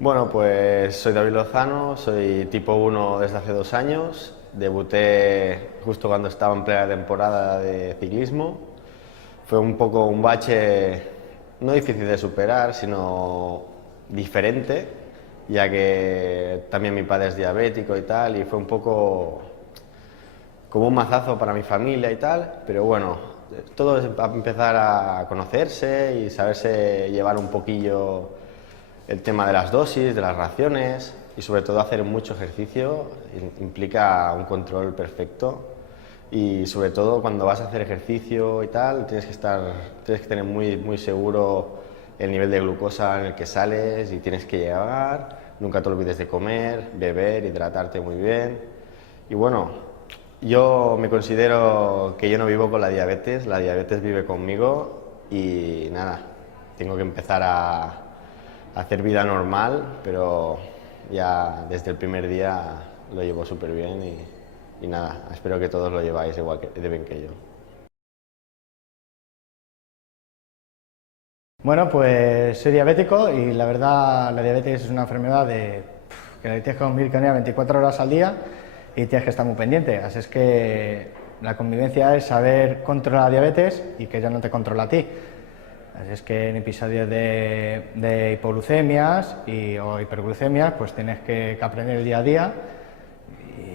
Bueno, pues soy David Lozano, soy tipo 1 desde hace 2 años. Debuté justo cuando estaba en plena temporada de ciclismo. Fue un poco un bache no difícil de superar, sino diferente, ya que también mi padre es diabético y tal, y fue un poco como un mazazo para mi familia y tal, pero bueno, todo es empezar a conocerse y saberse llevar un poquillo el tema de las dosis, de las raciones y sobre todo hacer mucho ejercicio implica un control perfecto y sobre todo cuando vas a hacer ejercicio y tal tienes que tener muy seguro el nivel de glucosa en el que sales y tienes que llegar, nunca te olvides de comer, beber, hidratarte muy bien y bueno, yo me considero que yo no vivo con la diabetes vive conmigo y nada, tengo que empezar a hacer vida normal, pero ya desde el primer día lo llevo súper bien y nada, espero que todos lo lleváis igual de bien que yo. Bueno, pues soy diabético y la verdad la diabetes es una enfermedad que tienes que convivir con ella 24 horas al día y tienes que estar muy pendiente. Así es que la convivencia es saber controlar la diabetes y que ella no te controla a ti. Así es que en episodios de hipoglucemias o hiperglucemias pues tienes que aprender el día a día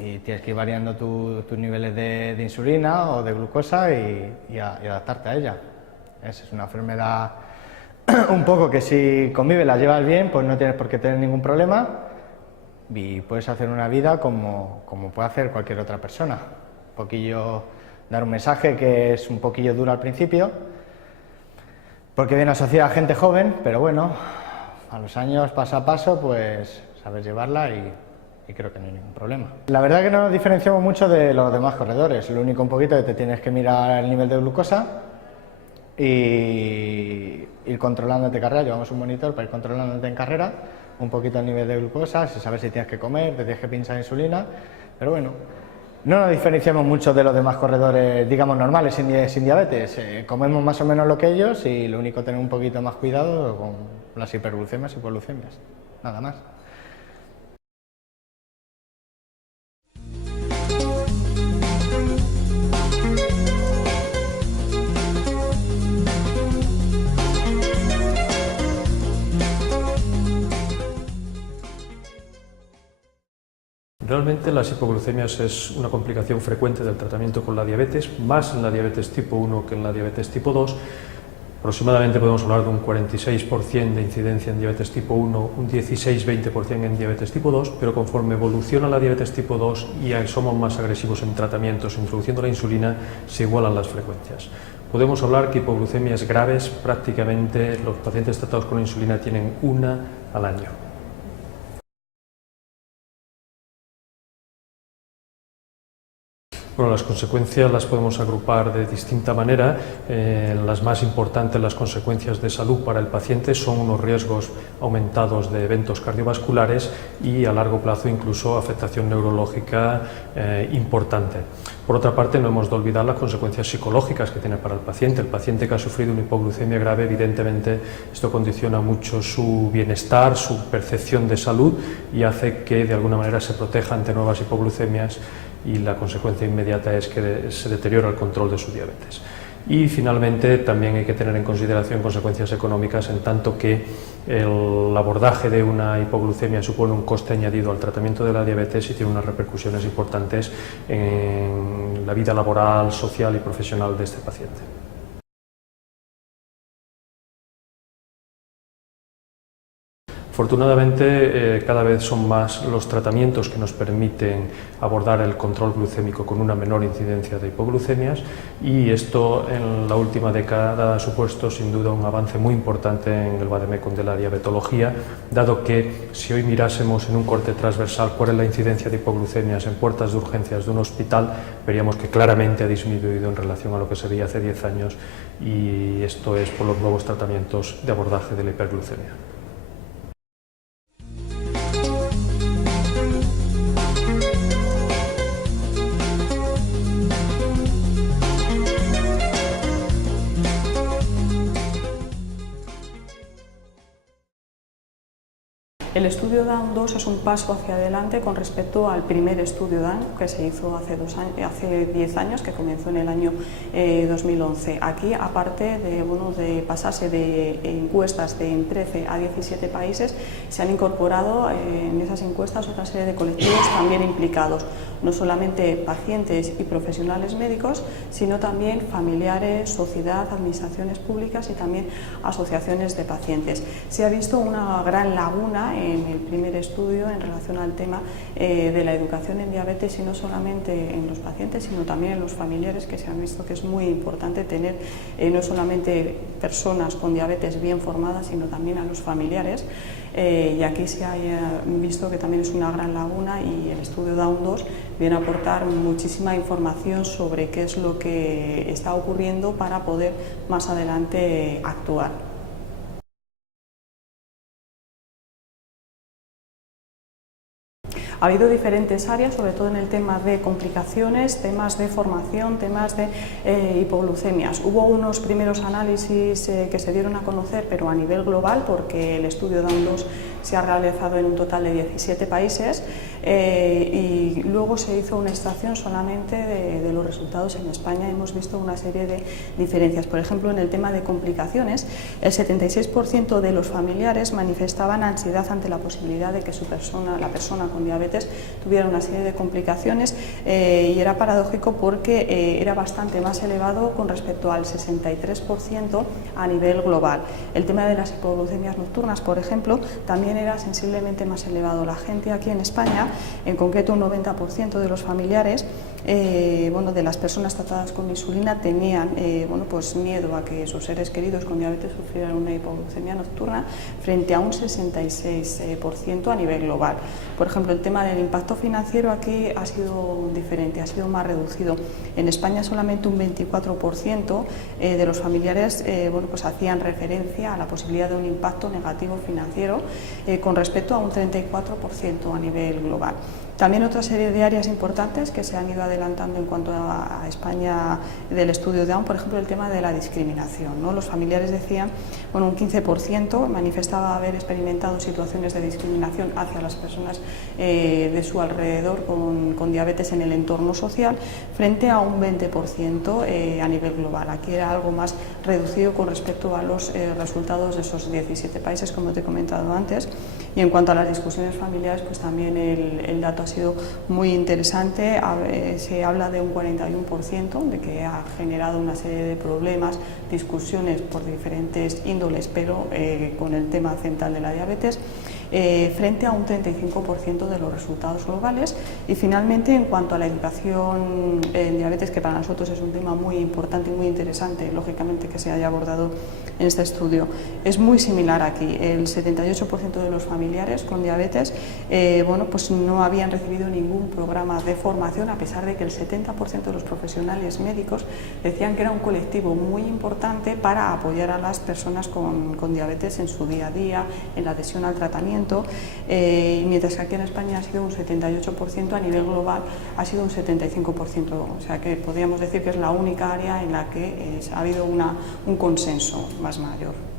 y tienes que ir variando tus niveles de insulina o de glucosa y adaptarte a ella. Es una enfermedad un poco que si convives, la llevas bien, pues no tienes por qué tener ningún problema y puedes hacer una vida como puede hacer cualquier otra persona. Un poquillo dar un mensaje que es un poquillo duro al principio, porque viene asociada a gente joven, pero bueno, a los años, paso a paso, pues sabes llevarla y creo que no hay ningún problema. La verdad que no nos diferenciamos mucho de los demás corredores, lo único un poquito que te tienes que mirar el nivel de glucosa y ir controlándote en carrera, llevamos un monitor para ir controlándote en carrera, un poquito el nivel de glucosa, si sabes si tienes que comer, te tienes que pinchar insulina, pero bueno, no nos diferenciamos mucho de los demás corredores, digamos, normales, sin diabetes, comemos más o menos lo que ellos y lo único tener un poquito más cuidado con las hiperglucemias y hipoglucemias, nada más. Realmente las hipoglucemias es una complicación frecuente del tratamiento con la diabetes, más en la diabetes tipo 1 que en la diabetes tipo 2. Aproximadamente podemos hablar de un 46% de incidencia en diabetes tipo 1, un 16-20% en diabetes tipo 2, pero conforme evoluciona la diabetes tipo 2 y somos más agresivos en tratamientos, introduciendo la insulina, se igualan las frecuencias. Podemos hablar que hipoglucemias graves, prácticamente los pacientes tratados con insulina tienen una al año. Bueno, las consecuencias las podemos agrupar de distinta manera. Las más importantes, las consecuencias de salud para el paciente, son unos riesgos aumentados de eventos cardiovasculares y a largo plazo incluso afectación neurológica importante. Por otra parte, no hemos de olvidar las consecuencias psicológicas que tiene para el paciente. El paciente que ha sufrido una hipoglucemia grave, evidentemente esto condiciona mucho su bienestar, su percepción de salud y hace que de alguna manera se proteja ante nuevas hipoglucemias, y la consecuencia inmediata es que se deteriora el control de su diabetes. Y finalmente también hay que tener en consideración consecuencias económicas, en tanto que el abordaje de una hipoglucemia supone un coste añadido al tratamiento de la diabetes y tiene unas repercusiones importantes en la vida laboral, social y profesional de este paciente. Afortunadamente, cada vez son más los tratamientos que nos permiten abordar el control glucémico con una menor incidencia de hipoglucemias, y esto en la última década ha supuesto sin duda un avance muy importante en el vademecum de la diabetología, dado que si hoy mirásemos en un corte transversal cuál es la incidencia de hipoglucemias en puertas de urgencias de un hospital, veríamos que claramente ha disminuido en relación a lo que se veía hace 10 años, y esto es por los nuevos tratamientos de abordaje de la hiperglucemia. El estudio Down 2 es un paso hacia adelante con respecto al primer estudio Down que se hizo hace 10 años, que comenzó en el año 2011. Aquí, aparte de pasarse de encuestas de 13 a 17 países, se han incorporado en esas encuestas otra serie de colectivos también implicados, no solamente pacientes y profesionales médicos, sino también familiares, sociedad, administraciones públicas y también asociaciones de pacientes. Se ha visto una gran laguna en el primer estudio en relación al tema de la educación en diabetes, y no solamente en los pacientes, sino también en los familiares, que se han visto que es muy importante tener no solamente personas con diabetes bien formadas, sino también a los familiares. Y aquí se ha visto que también es una gran laguna, y el estudio Down 2 viene a aportar muchísima información sobre qué es lo que está ocurriendo para poder más adelante actuar. Ha habido diferentes áreas, sobre todo en el tema de complicaciones, temas de formación, temas de hipoglucemias. Hubo unos primeros análisis que se dieron a conocer, pero a nivel global, porque el estudio Down 2 se ha realizado en un total de 17 países, y luego se hizo una extracción solamente de los resultados en España. Hemos visto una serie de diferencias. Por ejemplo, en el tema de complicaciones, el 76% de los familiares manifestaban ansiedad ante la posibilidad de que la persona con diabetes tuviera una serie de complicaciones, y era paradójico porque era bastante más elevado con respecto al 63% a nivel global. El tema de las hipoglucemias nocturnas, por ejemplo, también era sensiblemente más elevado. La gente aquí en España, en concreto un 90% de los familiares, de las personas tratadas con insulina, tenían pues miedo a que sus seres queridos con diabetes sufrieran una hipoglucemia nocturna, frente a un 66% a nivel global. Por ejemplo, el tema del impacto financiero aquí ha sido diferente, ha sido más reducido. En España solamente un 24% de los familiares pues hacían referencia a la posibilidad de un impacto negativo financiero, con respecto a un 34% a nivel global. También otra serie de áreas importantes que se han ido adelantando en cuanto a España del estudio Down, por ejemplo, el tema de la discriminación, ¿no? Los familiares decían, un 15% manifestaba haber experimentado situaciones de discriminación hacia las personas de su alrededor con diabetes en el entorno social, frente a un 20% a nivel global. Aquí era algo más reducido con respecto a los resultados de esos 17 países, como te he comentado antes. Y en cuanto a las discusiones familiares, pues también el dato ha sido muy interesante. Se habla de un 41% de que ha generado una serie de problemas, discusiones por diferentes índoles, pero con el tema central de la diabetes, frente a un 35% de los resultados globales. Y finalmente, en cuanto a la educación en diabetes, que para nosotros es un tema muy importante y muy interesante, lógicamente, que se haya abordado en este estudio, es muy similar aquí. El 78% de los familiares con diabetes pues no habían recibido ningún programa de formación, a pesar de que el 70% de los profesionales médicos decían que era un colectivo muy importante para apoyar a las personas con diabetes en su día a día, en la adhesión al tratamiento, mientras que aquí en España ha sido un 78%, a nivel global ha sido un 75%, o sea que podríamos decir que es la única área en la que ha habido un consenso más mayor.